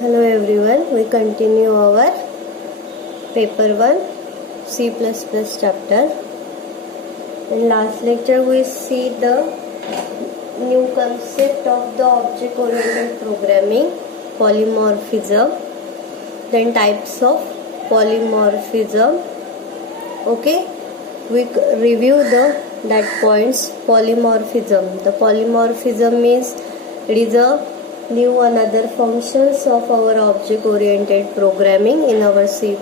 Hello everyone, we continue our paper 1 C++ chapter. In last lecture we see the new concept of the object oriented programming, polymorphism, then types of polymorphism. Okay, we review that points. Polymorphism, the polymorphism means it is a new another functions of our object oriented programming in our C++.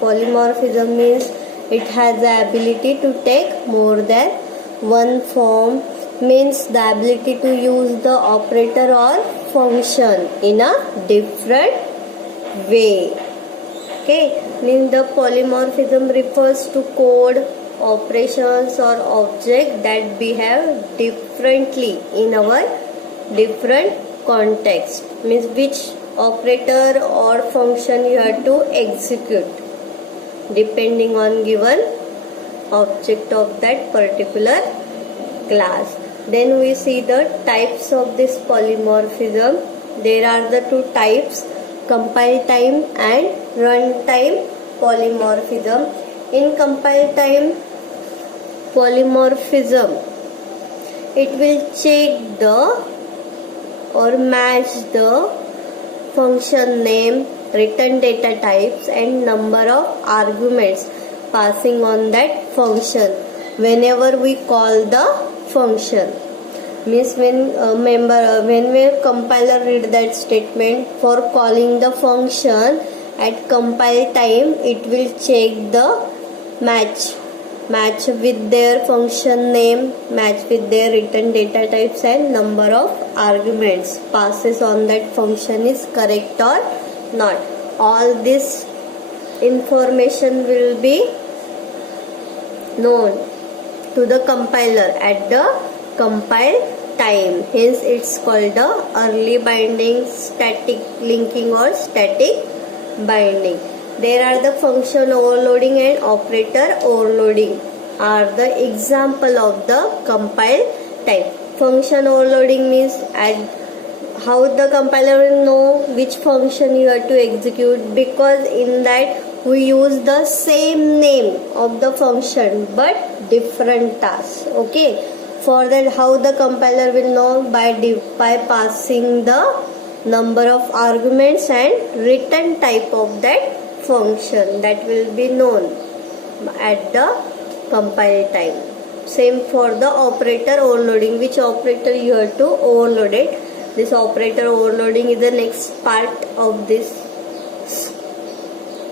Polymorphism means it has the ability to take more than one form, means the ability to use the operator or function in a different way. Okay, means the polymorphism refers to code, operations or object that behave differently in our different context, means which operator or function you have to execute depending on given object of that particular class. Then we see the types of this polymorphism. There are the two types, compile time and runtime polymorphism. In compile time polymorphism, it will check the or match the function name, return data types and number of arguments passing on that function whenever we call the function. Means when when compiler read that statement for calling the function at compile time, it will check the match with their function name, match with their return data types and number of arguments passes on that function is correct or not. All this information will be known to the compiler at the compile time. Hence it's called the early binding, static linking or static binding. There are the function overloading and operator overloading are the example of the compile type. Function overloading means how the compiler will know which function you have to execute, because in that we use the same name of the function but different tasks. Okay, for that how the compiler will know? By passing the number of arguments and return type of that function, that will be known at the compile time. Same for the operator overloading, which operator you have to overload it. This operator overloading is the next part of this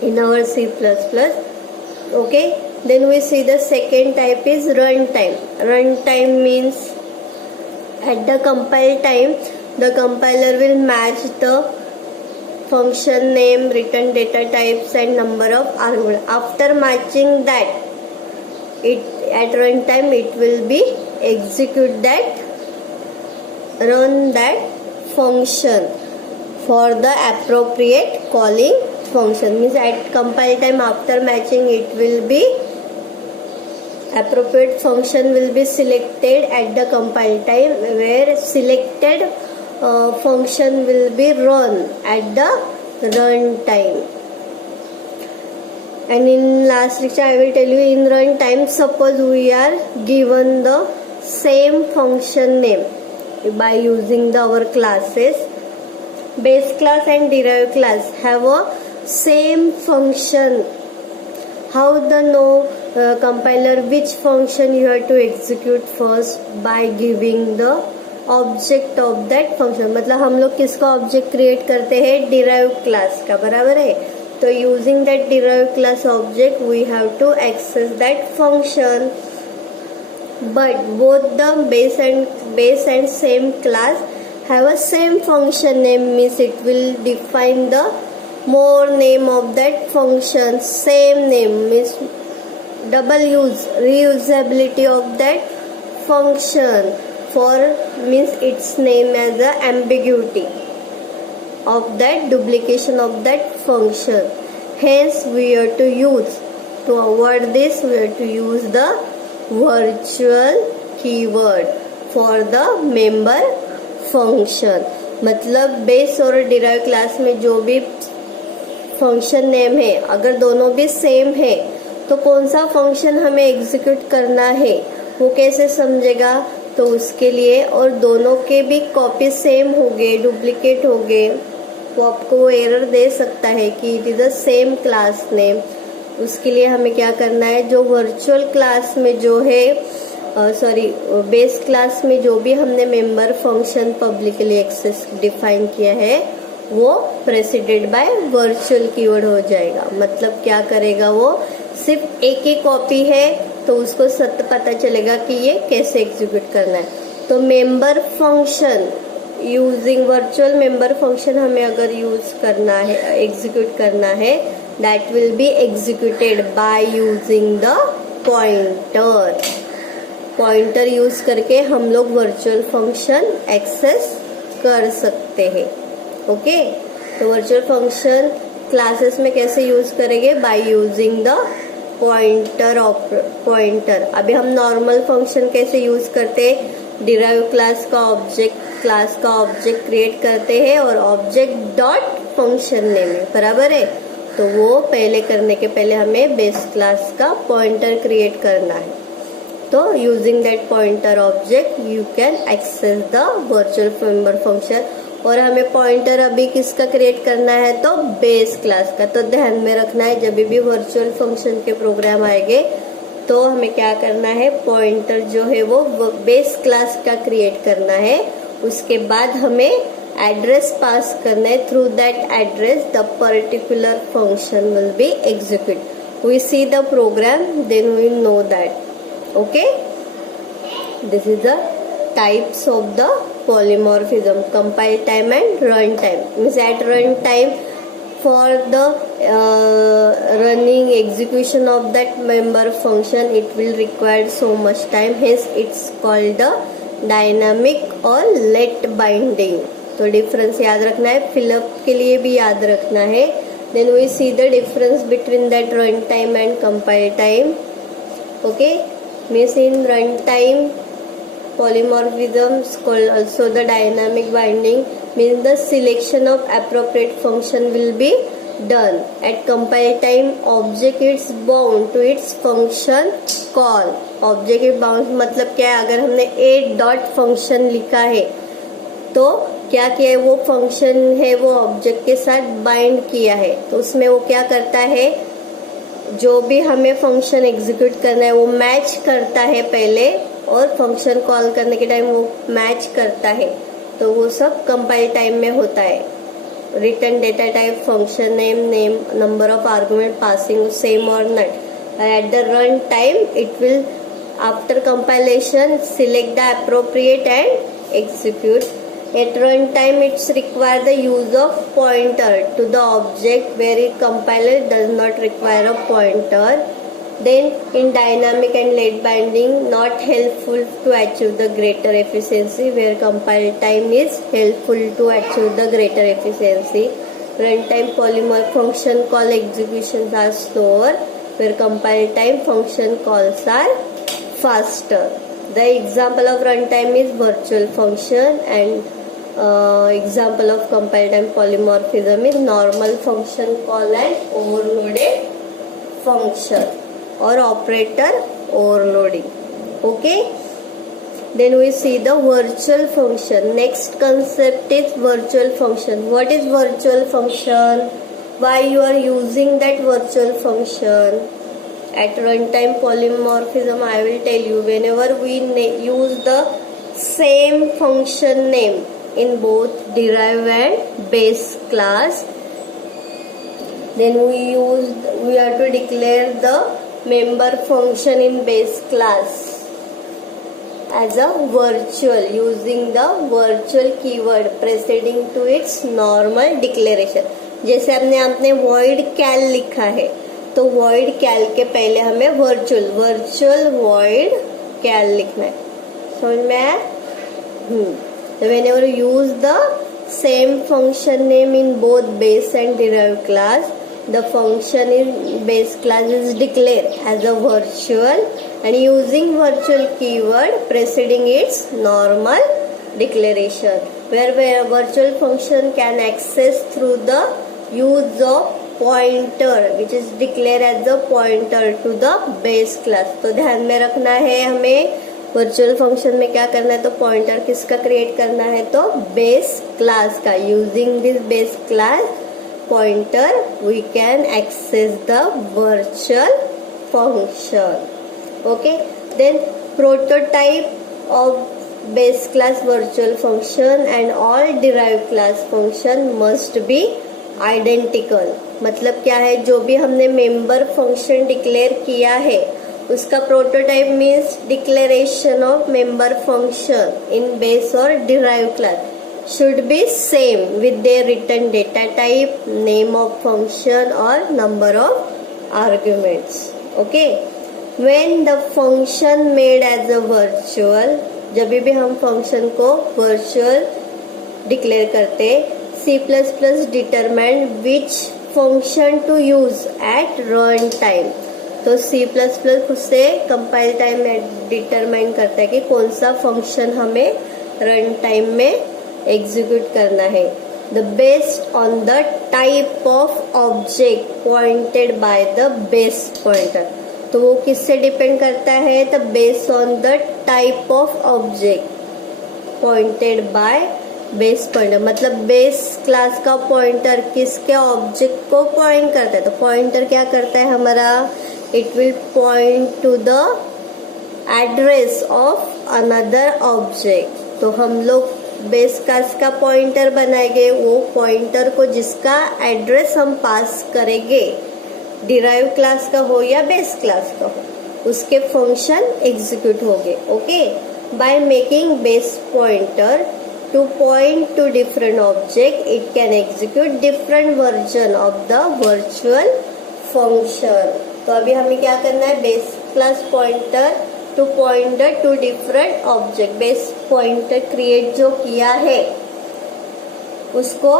in our C++. Okay, then we see the second type is runtime. Runtime means at the compile time the compiler will match the function name, return data types and number of arguments. After matching that, at runtime it will be execute that, run that function for the appropriate calling function. Means at compile time after matching it will be appropriate function will be selected at the compile time, where selected function will be run at the run time. And in last lecture I will tell you, in run time suppose we are given the same function name by using our classes. Base class and derived class have a same function. How the compiler which function you have to execute first? By giving the object of that function. मतलब हम लोग किसका object create करते हैं? Derive class का, बराबर है. तो using that derive class object we have to access that function, but both the base and same class have a same function name. Means it will define the more name of that function. Same name means double use, reusability of that function. For means its name as the ambiguity of that duplication of that function. Hence we have to use, to avoid this we have to use the virtual keyword for the member function. मतलब base और derive class में जो भी function name है, अगर दोनों भी same है तो कौन सा फंक्शन हमें एग्जीक्यूट करना है वो कैसे समझेगा? तो उसके लिए, और दोनों के भी कॉपी सेम हो गए, डुप्लीकेट हो गए, वो आपको वो एरर दे सकता है कि it is the same class name. उसके लिए हमें क्या करना है, जो वर्चुअल क्लास में जो है बेस क्लास में जो भी हमने member function publicly access define किया है वो प्रेसिडेड बाय वर्चुअल कीवर्ड हो जाएगा। मतलब क्या करेगा, वो सिर्फ एक ही कॉपी है तो उसको सत्य पता चलेगा कि ये कैसे एग्जीक्यूट करना है। तो member function using virtual member function हमें अगर यूज करना है, एग्जीक्यूट करना है, that will be executed by using the pointer. Pointer use करके हम लोग वर्चुअल फंक्शन एक्सेस कर सकते हैं। ओके, तो वर्चुअल फंक्शन क्लासेस में कैसे यूज करेंगे? Bye using the pointer. अभी हम नॉर्मल फंक्शन कैसे यूज करते हैं? डिराइव क्लास का ऑब्जेक्ट क्रिएट करते हैं और ऑब्जेक्ट डॉट फंक्शन नेम है, बराबर है। तो वो पहले करने के पहले हमें बेस क्लास का पॉइंटर क्रिएट करना है। तो using that pointer object you can access the virtual member function. और हमें पॉइंटर अभी किसका क्रिएट करना है? तो बेस क्लास का। तो ध्यान में रखना है, जब भी वर्चुअल फंक्शन के प्रोग्राम आएंगे तो हमें क्या करना है, पॉइंटर जो है वो बेस क्लास का क्रिएट करना है। उसके बाद हमें एड्रेस पास करना है। Through that address the particular function will be execute. We see the program, then we know that. Okay, this is the types of the polymorphism: compile time and run time. Means at run time, for the running execution of that member function, it will require so much time. Hence, it's called the dynamic or let binding. तो difference याद रखना है, fill up के लिए भी याद रखना है। Then we see the difference between that run time and compile time. Okay. Means in runtime polymorphism called also the dynamic binding, means the selection of appropriate function will be done. At compile time object is bound to its function call. Object is bound मतलब क्या है, अगर हमने a dot function लिखा है तो क्या किया है, वो फंक्शन है वो ऑब्जेक्ट के साथ बाइंड किया है। तो उसमें वो क्या करता है, जो भी हमें फंक्शन एग्जीक्यूट करना है वो मैच करता है पहले, और फंक्शन कॉल करने के टाइम वो मैच करता है। तो वो सब कंपाइल टाइम में होता है। Return data type, function name, number of argument passing same और not. At the run time it will after compilation select the appropriate and execute. At runtime, it's require the use of pointer to the object, where compiler does not require a pointer. Then, in dynamic and late binding, not helpful to achieve the greater efficiency, where compile time is helpful to achieve the greater efficiency. Runtime polymorph function call executions are slower, where compile time function calls are faster. The example of runtime is virtual function, and example of compile time polymorphism is normal function call and overloaded function or operator overloading. Okay, then we see the virtual function. Next concept is virtual function. What is virtual function? Why you are using that virtual function? At runtime polymorphism, I will tell you, whenever we use the same function name in both derive and base class, then we have to declare the member function in base class as a virtual using the virtual keyword preceding to its normal declaration. जैसे आपने void cal लिखा है तो void cal के पहले हमें virtual void cal लिखना है। समझ में आया? Whenever you use the same function name in both base and derived class, the function in base class is declared as a virtual and using virtual keyword preceding its normal declaration. where virtual function can access through the use of pointer which is declared as the pointer to the base class। तो ध्यान में रखना है हमें virtual function में क्या करना है, तो पॉइंटर किसका क्रिएट करना है, तो बेस क्लास का। Using this base class pointer we can access the virtual function. Okay, then prototype of base class virtual function and all derived class function must be identical। मतलब क्या है, जो भी हमने मेंबर फंक्शन डिक्लेयर किया है उसका prototype means declaration of member function in base और derive class should be same with their return data type, name of function और number of arguments. Okay, when the function made as a virtual, जब भी हम फंक्शन को virtual declare करते, C++ determine which function to use at run time. तो C++ खुद से कंपाइल टाइम में डिटरमाइन करता है कि कौन सा फंक्शन हमें रन टाइम में एग्जीक्यूट करना है। The based on the type of object pointed by the base pointer. तो वो किससे डिपेंड करता है, the based on the type of object pointed by base pointer. मतलब बेस क्लास का पॉइंटर किसके ऑब्जेक्ट को पॉइंट करता है, तो पॉइंटर क्या करता है हमारा, it will point two the address of another object. तो हम लोग बेस क्लास का पॉइंटर बनाएंगे, वो पॉइंटर को जिसका एड्रेस हम पास करेंगे, डिराइव क्लास का हो या बेस क्लास का हो, उसके फंक्शन एग्जीक्यूट होंगे। Okay, by making base pointer to point to different object it can execute different version of the virtual function. तो अभी हमें क्या करना है, base class pointer to pointer to different object. Base pointer create जो किया है उसको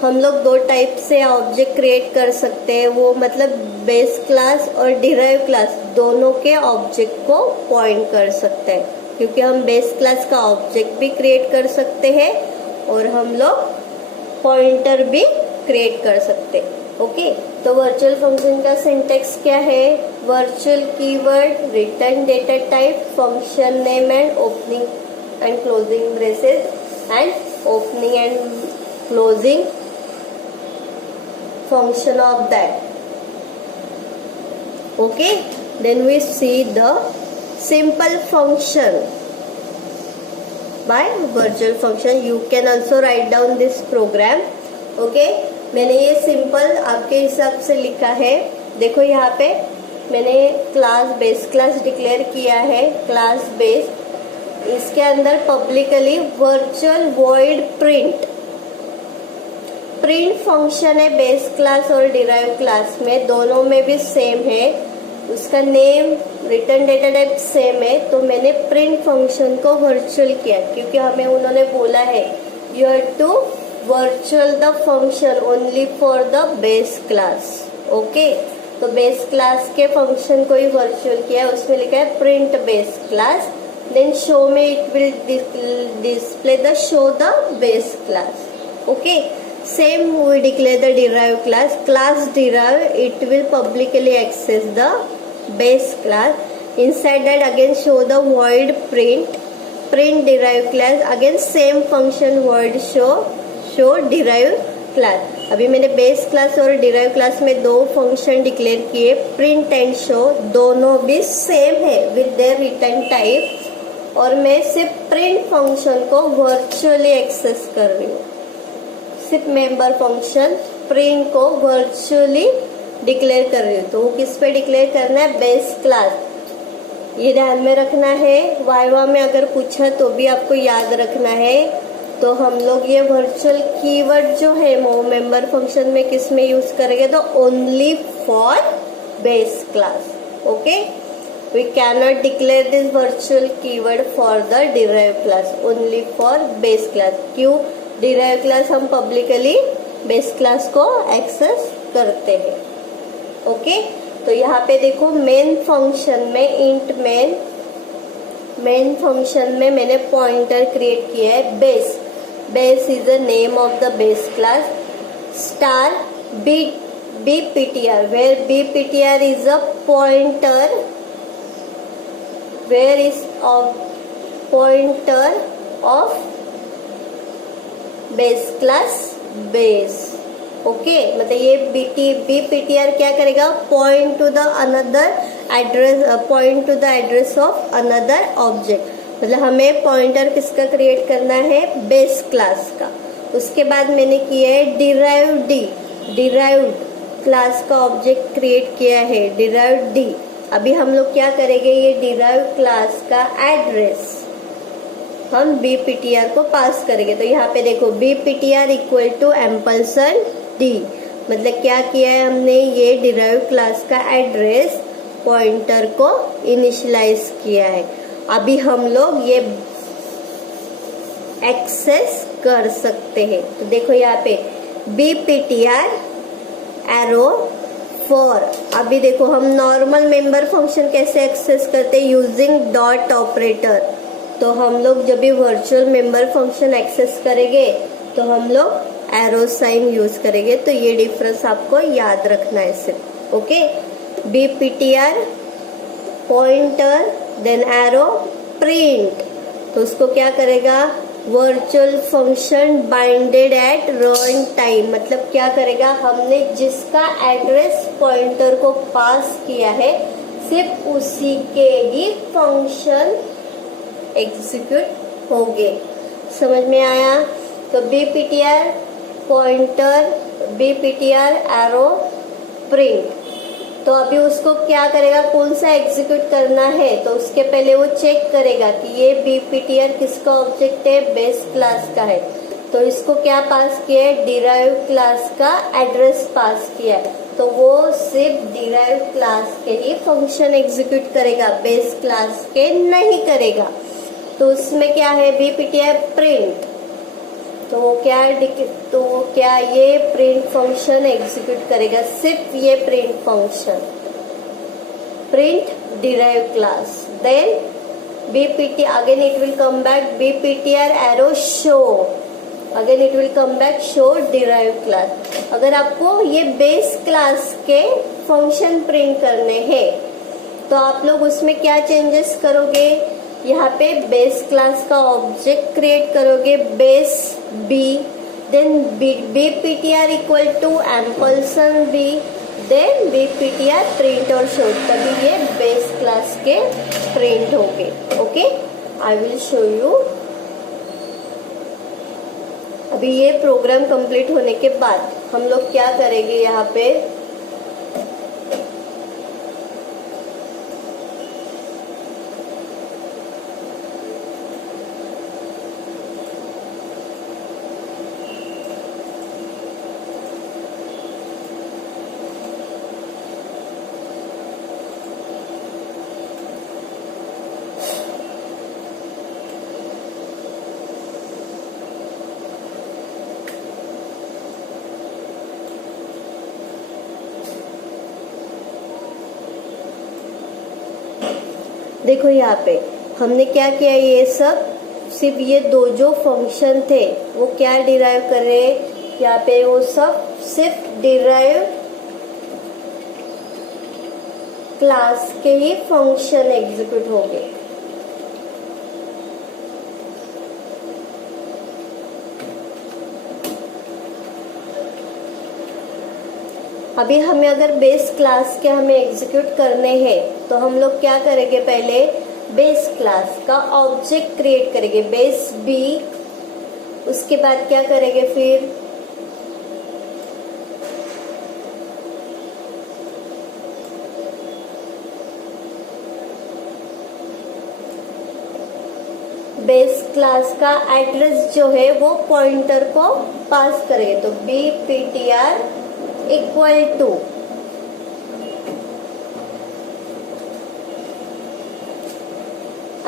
हम लोग दो टाइप से ऑब्जेक्ट क्रिएट कर सकते हैं, वो मतलब बेस क्लास और डिराइव क्लास दोनों के ऑब्जेक्ट को पॉइंट कर सकते हैं, क्योंकि हम बेस क्लास का ऑब्जेक्ट भी क्रिएट कर सकते हैं और हम लोग पॉइंटर भी क्रिएट कर सकते हैं। ओके, तो वर्चुअल फंक्शन का सिंटेक्स क्या है, virtual keyword, return data type, function name and opening and closing braces and opening and closing function of that। okay, then we see the simple function by virtual function। you can also write down this program। okay, मैंने ये simple आपके हिसाब से लिखा है। देखो यहाँ पे मैंने क्लास बेस क्लास डिक्लेयर किया है, क्लास बेस, इसके अंदर publicly virtual void print function है बेस क्लास और डिराइव क्लास में, दोनों में भी सेम है, उसका name return data type same है। तो मैंने प्रिंट फंक्शन को वर्चुअल किया क्योंकि हमें उन्होंने बोला है you have to virtual the function only for the base class. Okay, तो बेस क्लास के फंक्शन को ही वर्चुअल किया है, उसमें लिखा है print base class, then show में it will display the show the base class. Okay, same we declare the derived class derive, it will publicly access the base class, inside that again show the void print derived class, again same function void show derived class। अभी मैंने base class और derive class में दो function declare किए, print and show, दोनों भी same है with their return type, और मैं सिर्फ प्रिंट फंक्शन को वर्चुअली एक्सेस कर रही हूँ, सिर्फ मेंबर फंक्शन प्रिंट को वर्चुअली डिक्लेयर कर रही हूँ। तो वो किस पे डिक्लेयर करना है, बेस क्लास। ये ध्यान में रखना है, वाइवा में अगर पूछा तो भी आपको याद रखना है। तो हम लोग ये वर्चुअल कीवर्ड जो है वो मेंबर फंक्शन में किस में यूज करेंगे, तो only for base class. Okay, we cannot declare this virtual keyword for the derive class, only for base class. क्यों, डिराइव क्लास हम पब्लिकली बेस क्लास को एक्सेस करते हैं। ओके, तो यहाँ पे देखो मेन फंक्शन में इंट मेन फंक्शन में मैंने पॉइंटर क्रिएट किया है base. base is the name of the base class. Star bptr, where bptr is a pointer, where is a pointer of base class base. Okay मतलब ये bptr क्या करेगा, point two the another address, point two the address of another object. मतलब हमें pointer किसका create करना है, base class का. उसके बाद मैंने किया है डिराइव्ड क्लास का ऑब्जेक्ट क्रिएट किया है, डिराइव्ड डी. अभी हम लोग क्या करेंगे, ये डिराइव्ड क्लास का एड्रेस हम bptr को पास करेंगे. तो यहाँ पे देखो bptr इक्वल टू एम्पलसन डी, मतलब क्या किया है हमने, ये डिराइव्ड क्लास का एड्रेस पॉइंटर को इनिशियलाइज किया है. अभी हम लोग ये एक्सेस कर सकते हैं. तो देखो यहाँ पे bptr एरो फॉर. अभी देखो हम नॉर्मल मेंबर फंक्शन कैसे एक्सेस करते हैं, यूजिंग डॉट ऑपरेटर. तो हम लोग जब भी वर्चुअल मेंबर फंक्शन एक्सेस करेंगे तो हम लोग एरो साइन यूज करेंगे. तो ये डिफरेंस आपको याद रखना है सिर्फ. Okay, bptr pointer then arrow print. तो उसको क्या करेगा, virtual function binded at run time. मतलब क्या करेगा, हमने जिसका एड्रेस पॉइंटर को पास किया है सिर्फ उसी के ही फंक्शन एग्जीक्यूट होंगे. समझ में आया. तो bptr pointer, bptr arrow print. तो अभी उसको क्या करेगा, कौन सा एग्जीक्यूट करना है, तो उसके पहले वो चेक करेगा कि ये bptr किसका ऑब्जेक्ट है, बेस क्लास का है. तो इसको क्या पास किया है, डिराइव्ड क्लास का एड्रेस पास किया है. तो वो सिर्फ डिराइव्ड क्लास के ही फंक्शन एग्जीक्यूट करेगा, बेस क्लास के नहीं करेगा. तो उसमें क्या है, bptr प्रिंट. तो वो क्या ये प्रिंट फंक्शन एग्जीक्यूट करेगा, सिर्फ ये print function, print derived class. Then bpt again it will come back bptr arrow show, again it will come back show derived class. अगर आपको ये बेस क्लास के फंक्शन प्रिंट करने हैं तो आप लोग उसमें क्या चेंजेस करोगे, यहाँ पे बेस क्लास का ऑब्जेक्ट क्रिएट करोगे, base B, then bptr equal to ampersand B, then bptr print और शो. तभी ये बेस क्लास के प्रिंट होंगे. Okay, I will show you. अभी ये प्रोग्राम कंप्लीट होने के बाद हम लोग क्या करेंगे, यहाँ पे देखो यहाँ पे हमने क्या किया, ये सब सिर्फ ये दो जो फंक्शन थे वो क्या डिराइव कर रहे हैं, यहाँ पे वो सब सिर्फ डिराइव क्लास के ही फंक्शन एग्जीक्यूट हो गए. अभी हमें अगर बेस क्लास के हमें एग्जीक्यूट करने हैं तो हम लोग क्या करेंगे, पहले बेस क्लास का ऑब्जेक्ट क्रिएट करेंगे, बेस बी. उसके बाद क्या करेंगे, फिर बेस क्लास का एड्रेस जो है वो पॉइंटर को पास करेंगे. तो bptr equal to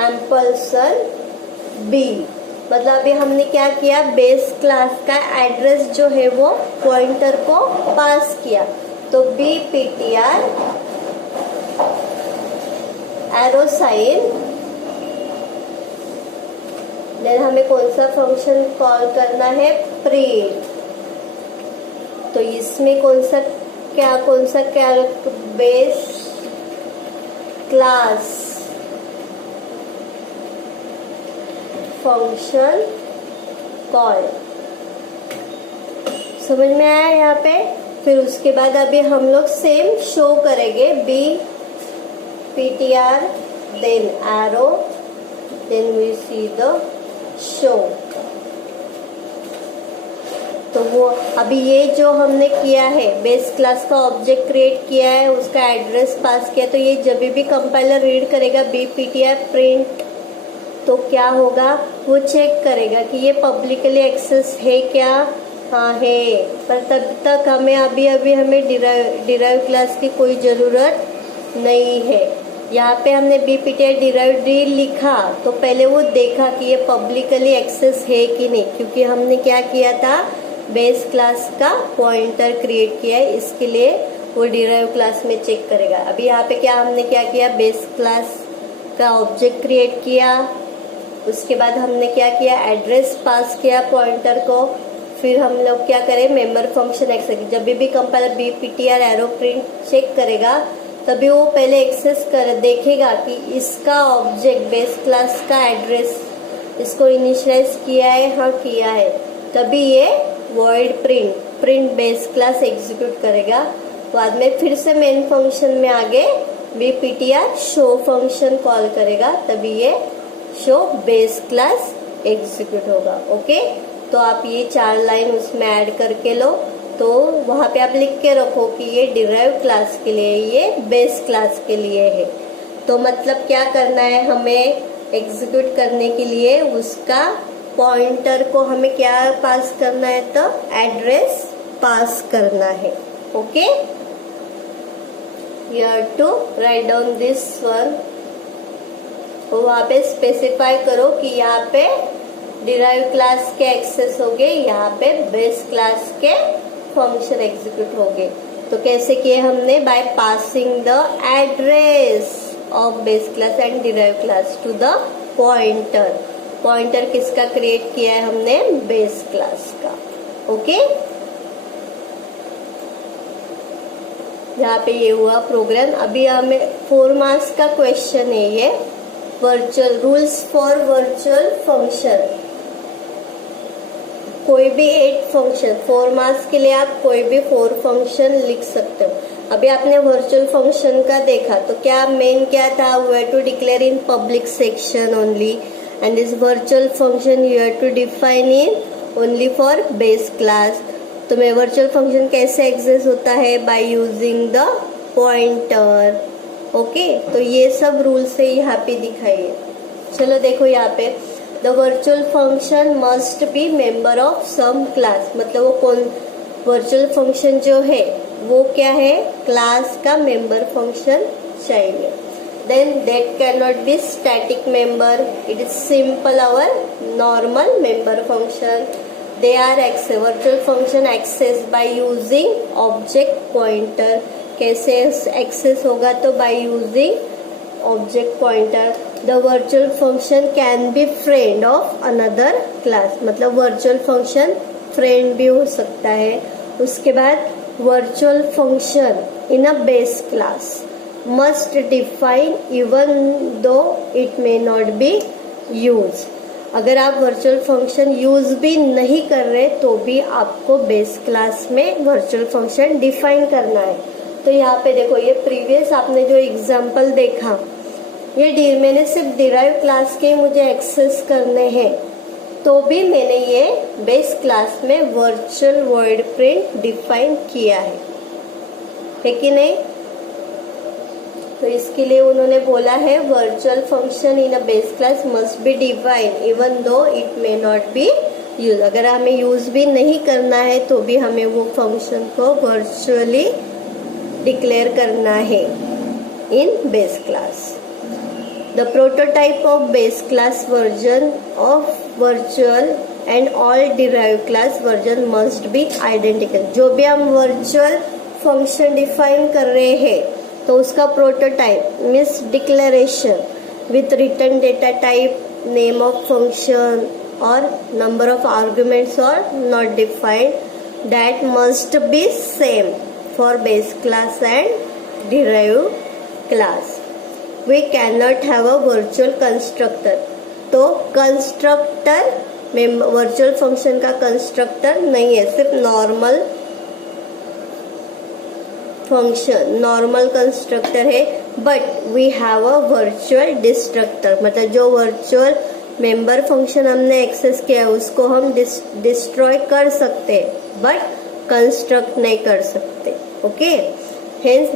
ampersand B. मतलब अभी हमने क्या किया, बेस क्लास का एड्रेस जो है वो पॉइंटर को पास किया. तो bptr एरो साइन देन हमें कौन सा फंक्शन कॉल करना है, प्रिंट। तो इसमें कौन सा बेस क्लास फंक्शन कॉल, समझ में आया यहाँ पे। फिर उसके बाद अभी हम लोग सेम शो करेंगे, B ptr then arrow then we see the show। तो वो अभी ये जो हमने किया है, बेस क्लास का ऑब्जेक्ट क्रिएट किया है, उसका एड्रेस पास किया, तो ये जब भी कंपाइलर रीड करेगा bptr प्रिंट, तो क्या होगा, वो चेक करेगा कि ये पब्लिकली एक्सेस है क्या, हाँ है। पर तब तक हमें डिराइव क्लास की कोई ज़रूरत नहीं है। यहाँ पे हमने bptr डिराइव्ड लिखा तो पहले वो देखा कि ये पब्लिकली एक्सेस है कि नहीं, क्योंकि हमने क्या किया था, बेस क्लास का पॉइंटर क्रिएट किया है, इसके लिए वो डिराइव क्लास में चेक करेगा। अभी यहाँ पे हमने क्या किया, बेस क्लास का ऑब्जेक्ट क्रिएट किया, उसके बाद हमने क्या किया, एड्रेस पास किया पॉइंटर को। फिर हम लोग क्या करें, मेंबर फंक्शन एक्सेस, जब भी compiler bptr arrow print check करेगा तभी वो पहले एक्सेस देखेगा कि इसका ऑब्जेक्ट बेस क्लास का एड्रेस इसको इनिशियलाइज किया है, हाँ किया है, तभी ये void print base class execute करेगा। बाद में फिर से मेन फंक्शन में आगे bptr शो फंक्शन कॉल करेगा, तभी ये शो बेस क्लास एग्जीक्यूट होगा। ओके, तो आप ये 4 लाइन उसमें ऐड करके लो, तो वहाँ पे आप लिख के रखो कि ये डिराइव क्लास के लिए, ये बेस क्लास के लिए है। तो मतलब क्या करना है, हमें एग्जीक्यूट करने के लिए उसका पॉइंटर को हमें क्या पास करना है, तो एड्रेस पास करना है। Okay, you have to write down this one. तो वहाँ पे स्पेसिफाई करो कि यहाँ पे डिराइव क्लास के एक्सेस हो गए, यहाँ पे बेस क्लास के फंक्शन एग्जीक्यूट हो गए। तो कैसे किए हमने, by passing the address of base class and derive class to the pointer. Pointer किसका क्रिएट किया है हमने, बेस क्लास का। ओके, यहाँ पे ये हुआ प्रोग्राम। अभी हमें 4 मार्क्स का क्वेश्चन है ये, virtual rules for virtual function. कोई भी 8 फंक्शन, 4 मार्क्स के लिए आप कोई भी 4 फंक्शन लिख सकते हो। अभी आपने वर्चुअल फंक्शन का देखा तो क्या मेन क्या था, where to declare in public section only, and this virtual function you have to define in only for base class. तो मैं वर्चुअल फंक्शन कैसे एक्सेस होता है, by using the pointer. Okay, तो ये सब रूल्स है यहाँ पे दिखाइए। चलो देखो यहाँ पे, the virtual function must be member of some class, मतलब वो कौन, वर्चुअल फंक्शन जो है वो क्या है, क्लास का मेंबर फंक्शन चाहिए। Then that can not be static member, it is simple our normal member function. They are access, virtual function access by using object pointer. कैसे एक्सेस होगा, तो by using object pointer. The virtual function can be friend of another class, मतलब virtual function friend भी हो सकता है। उसके बाद virtual function in a base class must define even though it may not be use. अगर आप virtual function use भी नहीं कर रहे तो भी आपको बेस क्लास में वर्चुअल फंक्शन डिफाइन करना है। तो यहाँ पे देखो, ये प्रीवियस आपने जो एग्जांपल देखा, ये मैंने सिर्फ डिराइव क्लास के मुझे एक्सेस करने हैं, तो भी मैंने ये बेस क्लास में वर्चुअल वॉइड प्रिंट डिफाइन किया है कि नहीं। तो इसके लिए उन्होंने बोला है virtual function in a base class must be define even though it may not be use. अगर हमें यूज भी नहीं करना है तो भी हमें वो फंक्शन को वर्चुअली डिक्लेयर करना है in base class. The prototype of base class version of virtual and all derived class version must be identical। जो भी हम virtual function define कर रहे हैं तो उसका prototype means declaration with return data type name of function or number of arguments are not defined, that must be same for base class and derived class. We cannot have a virtual constructor. तो constructor में virtual function का constructor नहीं है, सिर्फ normal function normal constructor है. But we have a virtual destructor, मतलब जो virtual member function हमने एक्सेस किया है उसको हम डिस्ट्रॉय कर सकते हैं बट कंस्ट्रक्ट नहीं कर सकते. Okay, hence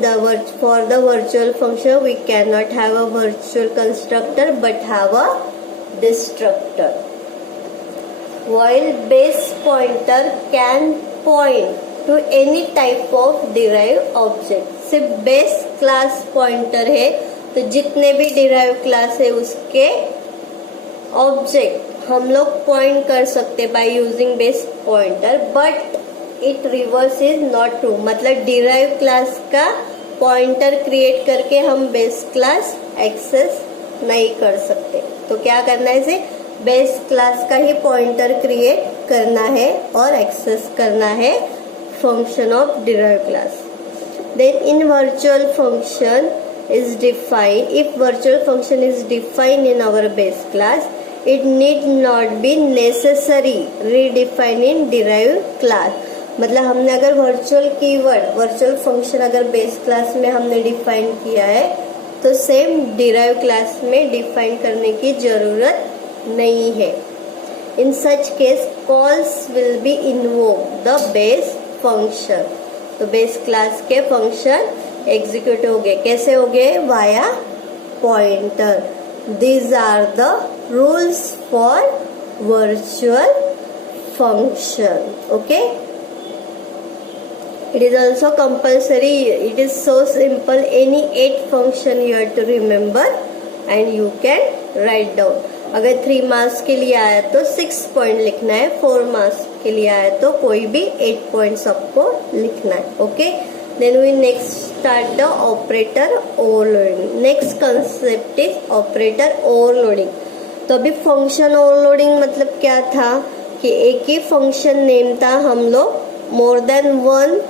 for the virtual function we cannot have a virtual constructor but have a destructor. While base pointer can point to any type of derived object. सिर्फ बेस क्लास पॉइंटर है तो जितने भी derive class है उसके object हम लोग point कर सकते by using base pointer, but it reverse is not true. मतलब डिराइव क्लास का पॉइंटर क्रिएट करके हम बेस क्लास एक्सेस नहीं कर सकते. तो क्या करना है, इसे बेस क्लास का ही पॉइंटर क्रिएट करना है और एक्सेस करना है function of derived class. Then in virtual function is defined, if virtual function is defined in our base class, it need not be necessary redefine in derived class. मतलब हमने अगर virtual keyword virtual function अगर base class में हमने define किया है तो same derive class में डिफाइन करने की जरूरत नहीं है. In such case calls will be invoke the base function. तो बेस क्लास के फंक्शन एग्जीक्यूट हो गए. कैसे हो गए? Via pointer. These are the rules for virtual function. Okay, it is also compulsory. It is so simple. Any 8 function you have to remember and you can write down. अगर 3 marks के लिए आया तो 6 पॉइंट लिखना है, 4 marks के लिए आया तो कोई भी 8 पॉइंट्स आपको लिखना है. Okay, then we next start the operator overloading. Next concept is operator overloading. तो अभी फंक्शन ओवरलोडिंग मतलब क्या था कि एक ही फंक्शन नेम था, हम लोग more than one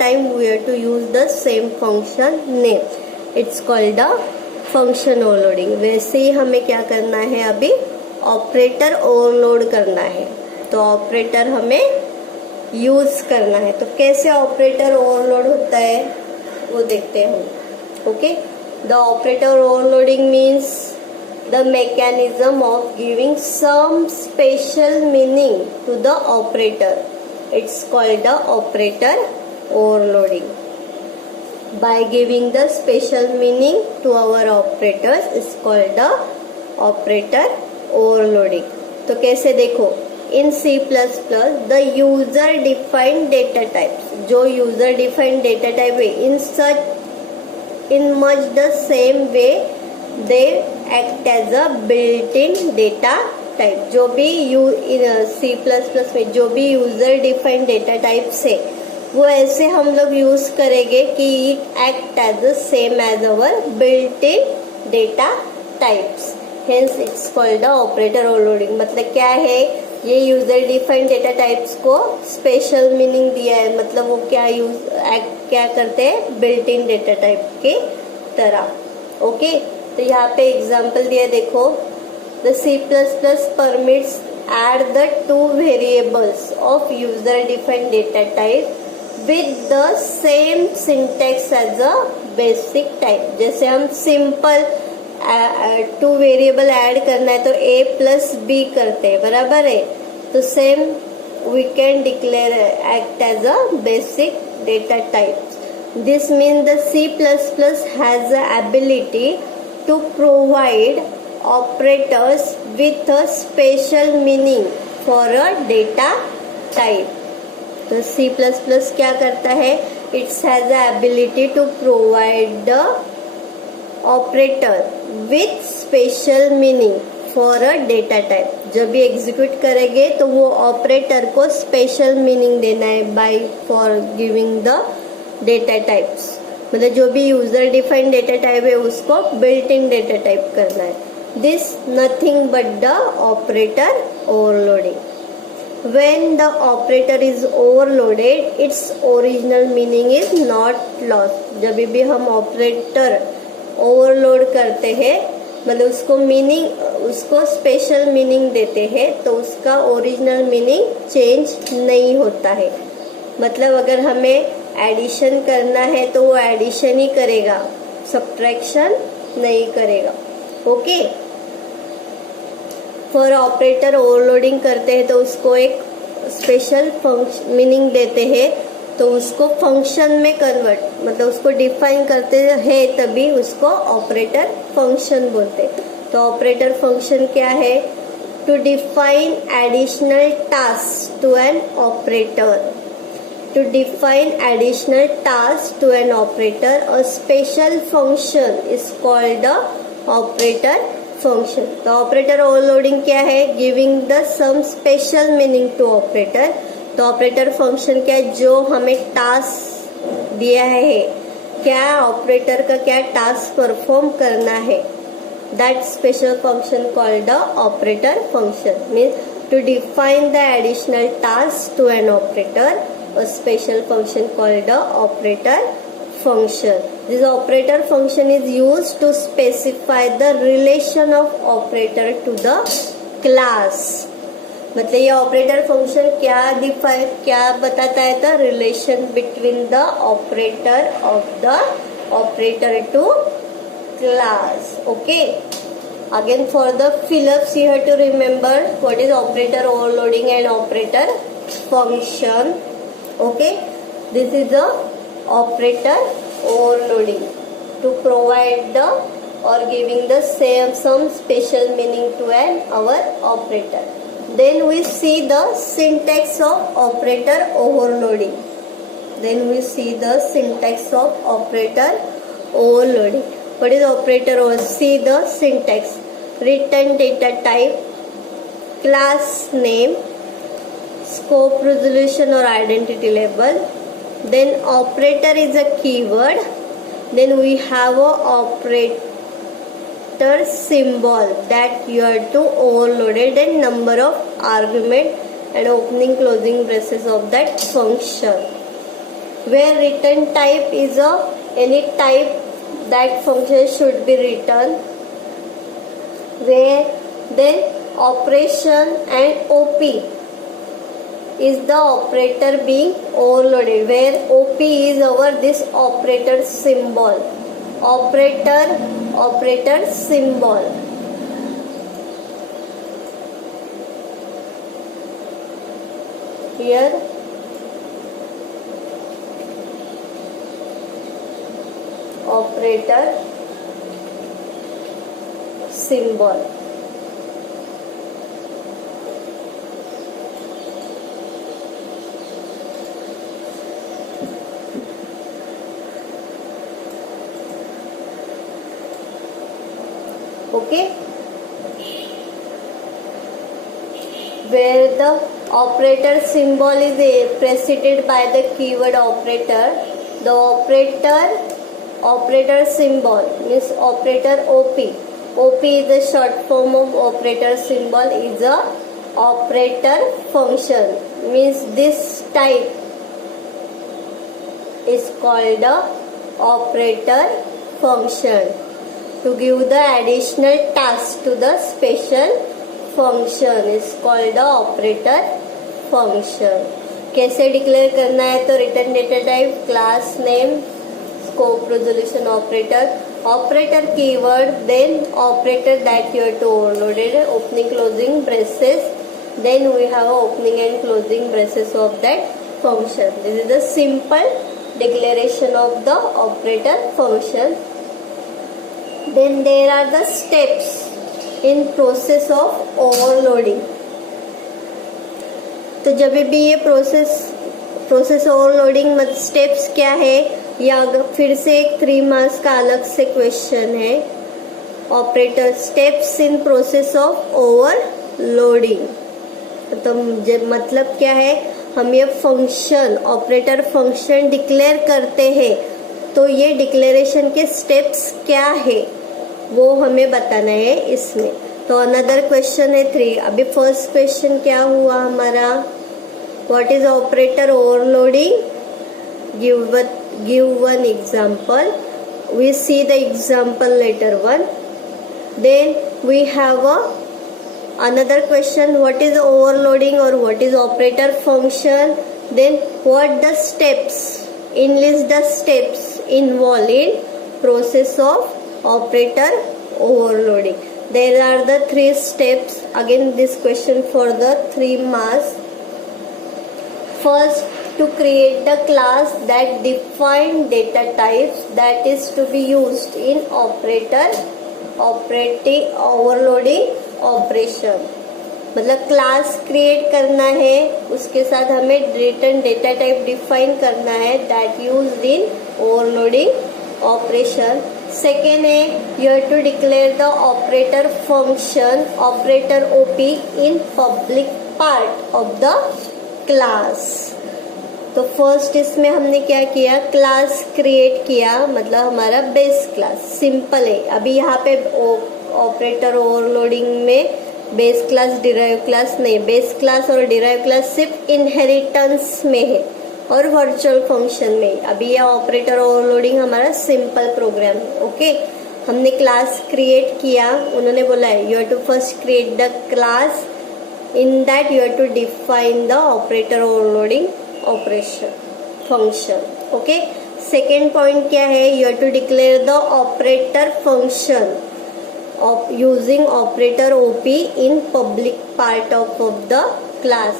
time we have to use the same function name. It's called the function overloading. वैसे ही हमें क्या करना है, अभी ऑपरेटर ओवरलोड करना है. तो ऑपरेटर हमें यूज करना है. तो कैसे ऑपरेटर ओवरलोड होता है वो देखते हैं हम. Okay, the operator overloading means the mechanism of giving some special meaning to the operator. It's called the operator overloading. By giving the special meaning to our operators is called the operator overloading. तो कैसे देखो, in C++ the user defined data types, जो user defined data type है, in much the same way they act as a built-in data type. जो भी C++ में जो भी user defined data types है वो ऐसे हम लोग यूज करेंगे कि it act as the same as our built in data types. Hence it's called the operator overloading. मतलब क्या है, ये यूजर डिफाइंड डेटा टाइप्स को स्पेशल मीनिंग दिया है. मतलब वो क्या करते हैं, बिल्ट इन डेटा टाइप के तरह. ओके, तो यहाँ पे एग्जाम्पल दिया देखो. The C++ permits add the 2 variables of user defined data type with the same syntax as a basic type. जैसे हम सिंपल 2 वेरिएबल ऐड करना है तो a+b करते हैं, बराबर है. तो same we can declare act as a basic data type. This means the C++ has the ability to provide operators with a special meaning for a data type. तो C++ क्या करता है, it has the ability to provide the operator with special meaning for a data type. जब भी execute करेंगे तो वो operator को स्पेशल मीनिंग देना है by for giving the data types. मतलब जो भी यूजर डिफाइंड डेटा टाइप है उसको बिल्ट इन डेटा टाइप करना है. This nothing but the operator overloading. When the operator is overloaded, its original meaning is not lost. जब भी हम ऑपरेटर ओवरलोड करते हैं मतलब उसको मीनिंग, उसको स्पेशल मीनिंग देते हैं तो उसका ओरिजिनल मीनिंग चेंज नहीं होता है. मतलब अगर हमें एडिशन करना है तो वो एडिशन ही करेगा, सब्ट्रैक्शन नहीं करेगा. ओके. फॉर ऑपरेटर ओवरलोडिंग करते हैं तो उसको एक स्पेशल मीनिंग देते हैं तो उसको फंक्शन में कन्वर्ट, मतलब उसको डिफाइन करते हैं तभी उसको ऑपरेटर फंक्शन बोलते हैं. तो ऑपरेटर फंक्शन क्या है? To define additional task to an operator. To define additional task to an operator, a special function is called the operator function. तो ऑपरेटर ओवरलोडिंग क्या है? Giving the some special meaning to operator. तो operator function क्या है? जो हमें task दिया है, क्या ऑपरेटर का क्या टास्क परफॉर्म करना है, that special function called the operator function. Means to define the additional task to an operator, a special function called the operator function. This operator function is used to specify the relation of operator to the class. मतलब ये operator function क्या बताता है? The relation between the operator of the operator to class. Okay. Again for the fill ups you have to remember what is operator overloading and operator function. Okay. This is the operator overloading to provide the or giving the some special meaning to our operator. Then we see the syntax of operator overloading. What is operator overloading? See the syntax. Return data type, class name, scope resolution or identity label. Then operator is a keyword. Then we have a operator symbol that you have to overload it, and number of argument and opening closing braces of that function. Where return type is any type that function should be written. Where then operation and OP is the operator being overloaded, where OP is our this operator symbol. Operator symbol. Here operator symbol. Okay. Where the operator symbol is preceded by the keyword operator, the operator symbol means operator OP. OP is the short form of operator symbol, is a operator function. Means this type is called the operator function. To give the additional task to the special function is called the operator function. कैसे declare करना है? तो return data type, class name, scope resolution operator keyword, then operator that you have to overloaded, opening closing braces, then we have opening and closing braces of that function. This is the simple declaration of the operator function. Then there are the steps in process of overloading. तो जब भी ये process overloading मतलब steps क्या है, या फिर से एक 3 मार्क्स का अलग से क्वेश्चन है. Operator steps in process of overloading. तो मतलब क्या है? हम ये फंक्शन ऑपरेटर फंक्शन डिक्लेयर करते हैं तो ये डिक्लेरेशन के स्टेप्स क्या है वो हमें बताना है इसमें। तो अनदर क्वेश्चन है 3। अभी फर्स्ट क्वेश्चन क्या हुआ हमारा, what is operator overloading, give one example. We see the example later one. Then we have another question, what is overloading or what is operator function. Then what the steps, enlist the steps involved in process of operator overloading. There are the 3 steps. Again this question for the 3 marks. First, to create the class that define data types that is to be used in operating overloading operation. मतलब class create करना है, उसके साथ हमें return data type define करना है that used in overloading operation. Second है you have to declare the operator function operator OP in public part of the class. तो फर्स्ट इसमें हमने क्या किया, क्लास क्रिएट किया, मतलब हमारा बेस क्लास सिंपल है। अभी यहाँ पे ऑपरेटर ओवरलोडिंग में बेस क्लास डिराइव क्लास नहीं, बेस क्लास और डिराइव क्लास सिर्फ इनहेरिटेंस में है और वर्चुअल फंक्शन में। अभी यह ऑपरेटर ओवरलोडिंग हमारा सिंपल प्रोग्राम है। ओके, हमने क्लास क्रिएट किया, उन्होंने बोला है you have to first create the class, in that you have to define the operator overloading operation function. Okay, second point क्या है, you have to declare the operator function using operator OP in public part of the class.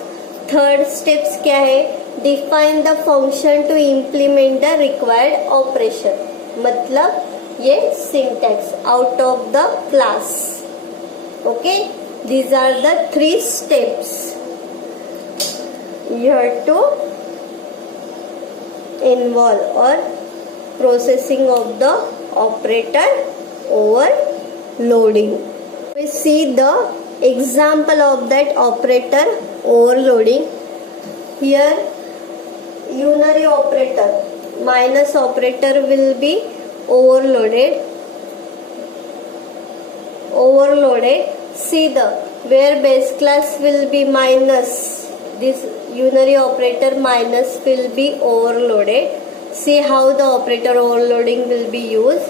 Third steps क्या है, define the function to implement the required operation. मतलब ये syntax out of the class. Okay, these are the 3 steps you have to involve or processing of the operator overloading. We see the example of that operator overloading. Here unary operator minus operator will be overloaded. See the where base class will be minus, this unary operator minus will be overloaded. See how the operator overloading will be used.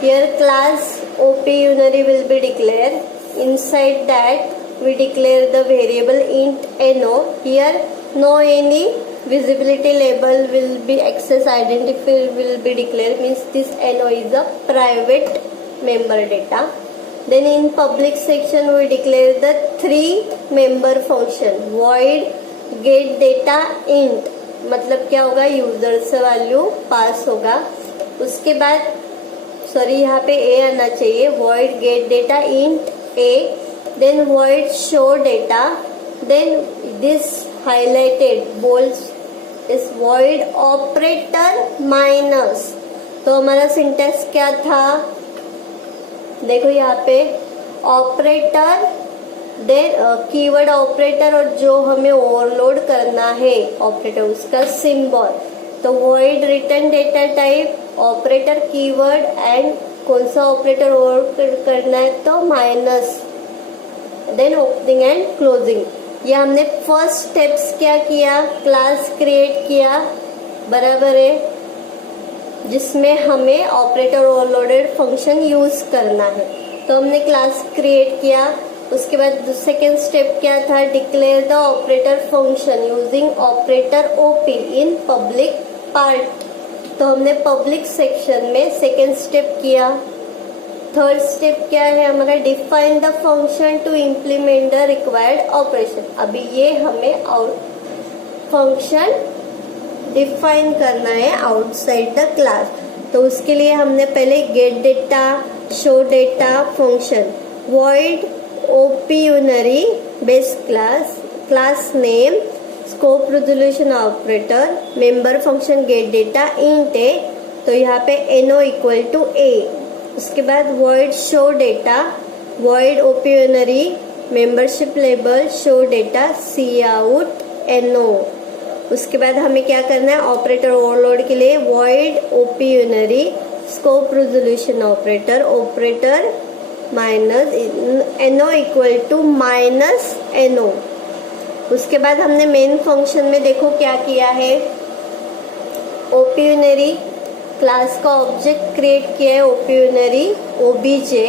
Here class OP unary will be declared. Inside that we declare the variable int no. Here no any visibility label will be, access identifier will be declared, means this no is a private member data. Then in public section we declare the 3 member function, void get data int, मतलब क्या होगा, user से value pass होगा। उसके बाद sorry यहाँ पे ए आना चाहिए, void get data int a, then void show data, then this highlighted bold is void operator minus। तो हमारा सिंटेक्स क्या था, देखो यहाँ पे ऑपरेटर देन कीवर्ड ऑपरेटर और जो हमें ओवरलोड करना है ऑपरेटर उसका सिंबल। तो void return data type operator keyword and कौन सा ऑपरेटर ओवरलोड करना है तो minus, then opening and closing. ये हमने फर्स्ट स्टेप्स क्या किया, क्लास क्रिएट किया, बराबर है, जिसमें हमें ऑपरेटर ओवरलोडेड फंक्शन यूज करना है। तो हमने क्लास क्रिएट किया, उसके बाद सेकेंड स्टेप क्या था, declare the operator function using operator OP in public part. तो हमने पब्लिक सेक्शन में सेकेंड स्टेप किया। थर्ड स्टेप क्या है हमारा, define the function to implement the required operation. अभी ये हमें फंक्शन डिफाइन करना है आउटसाइड द क्लास। तो उसके लिए हमने पहले get data, show data function, void op unary base class name, scope resolution operator, member function get data int A, तो यहाँ पे नो इक्वल टू ए। उसके बाद void show data, void op unary membership label show data C out no. उसके बाद हमें क्या करना है, ऑपरेटर ओवरलोड के लिए void OP unary scope resolution operator, operator minus NO equal to minus NO. उसके बाद हमने मेन फंक्शन में देखो क्या किया है, ओपी यूनरी क्लास का ऑब्जेक्ट क्रिएट किया है, ओपी यूनरी ओबीजे।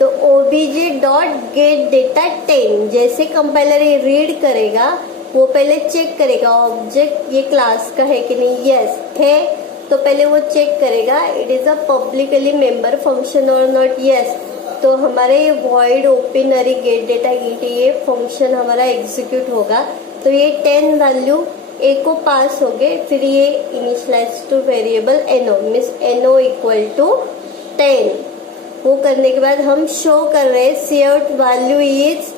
तो ओबीजे डॉट गेट डेटा 10, जैसे कंपाइलर ये रीड करेगा वो पहले चेक करेगा ऑब्जेक्ट ये क्लास का है कि नहीं, यस है, तो पहले वो चेक करेगा it is a publicly member function और नॉट, यस, तो हमारे ये वॉइड ओपनरी गेट डेटा गेट ये फंक्शन हमारा एग्जीक्यूट होगा। तो ये 10 वैल्यू ए को पास हो गए, फिर ये initialise to variable NO means NO equal to 10। वो करने के बाद हम शो कर रहे हैं C out value is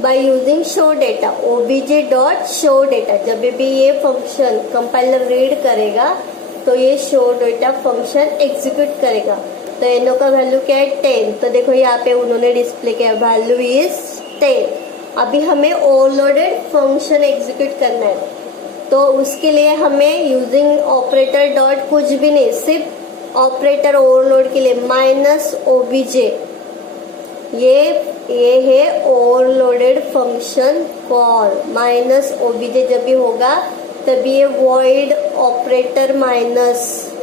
by using show data, OBJ dot show data. जब भी ये फंक्शन कंपाइलर रीड करेगा तो ये शो डेटा फंक्शन एग्जीक्यूट करेगा। तो एनओ का वैल्यू क्या है 10, तो देखो यहाँ पे उन्होंने डिस्प्ले किया वैल्यू इज 10। अभी हमें ओवरलोडेड फंक्शन एग्जीक्यूट करना है, तो उसके लिए हमें यूजिंग ऑपरेटर डॉट कुछ भी नहीं, सिर्फ ऑपरेटर ओवरलोड के लिए माइनस ओबीजे, ये है overloaded function call. Minus OBJ जब भी होगा तभी ये वॉइड ऑपरेटर माइनस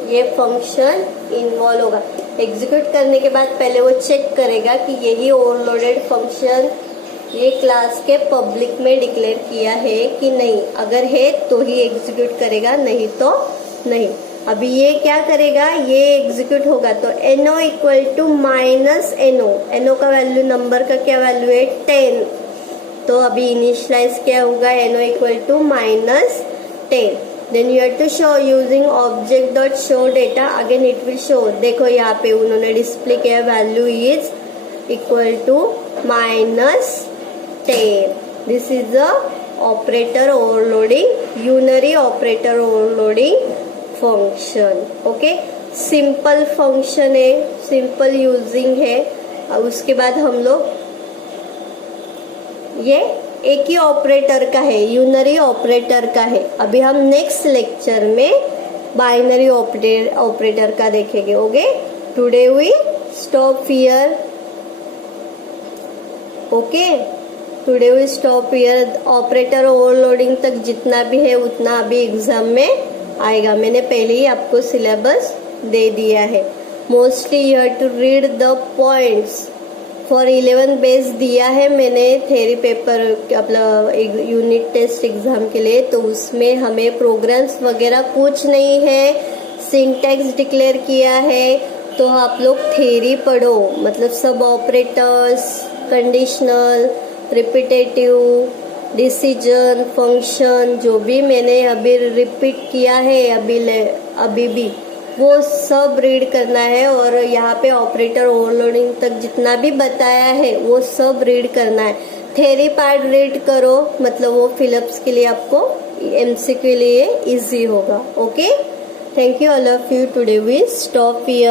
ये फंक्शन इन्वॉल्व होगा। एग्जीक्यूट करने के बाद पहले वो चेक करेगा कि यही ओवरलोडेड फंक्शन ये क्लास के पब्लिक में डिक्लेयर किया है कि नहीं, अगर है तो ही एग्जीक्यूट करेगा, नहीं तो नहीं। अभी ये क्या करेगा, ये एग्जीक्यूट होगा तो NO equal to minus NO, NO का वैल्यू नंबर का क्या वैल्यू है 10, तो अभी इनिशियलाइज क्या होगा NO equal to minus 10। Then you have to show using object dot show data, again it will show. देखो यहाँ पे उन्होंने डिस्प्ले किया value is equal to minus 10। This is a operator overloading unary operator overloading function. Okay, simple function है, simple using है। उसके बाद हम लोग ये एक ही ऑपरेटर का है, यूनरी ऑपरेटर का है। अभी हम नेक्स्ट लेक्चर में बाइनरी ऑपरेटर का देखेंगे। Okay, today we stop here. Okay, today we stop here. Operator overloading तक जितना भी है उतना अभी एग्जाम में आएगा। मैंने पहले ही आपको सिलेबस दे दिया है। Mostly you have to read the points. For 11 base दिया है मैंने थ्योरी पेपर अपना यूनिट टेस्ट एग्जाम के लिए, तो उसमें हमें प्रोग्राम्स वगैरह कुछ नहीं है, सिंटैक्स डिक्लेयर किया है। तो आप लोग थ्योरी पढ़ो, मतलब सब operators, conditional, repetitive, decision, function, जो भी मैंने अभी रिपीट किया है अभी भी वो सब रीड करना है। और यहाँ पे ऑपरेटर ओवरलोडिंग तक जितना भी बताया है वो सब रीड करना है। थ्योरी पार्ट रीड करो, मतलब वो फिलअप्स के लिए आपको एमसीक्यू के लिए इजी होगा। Okay, thank you all of you. Today we stop here.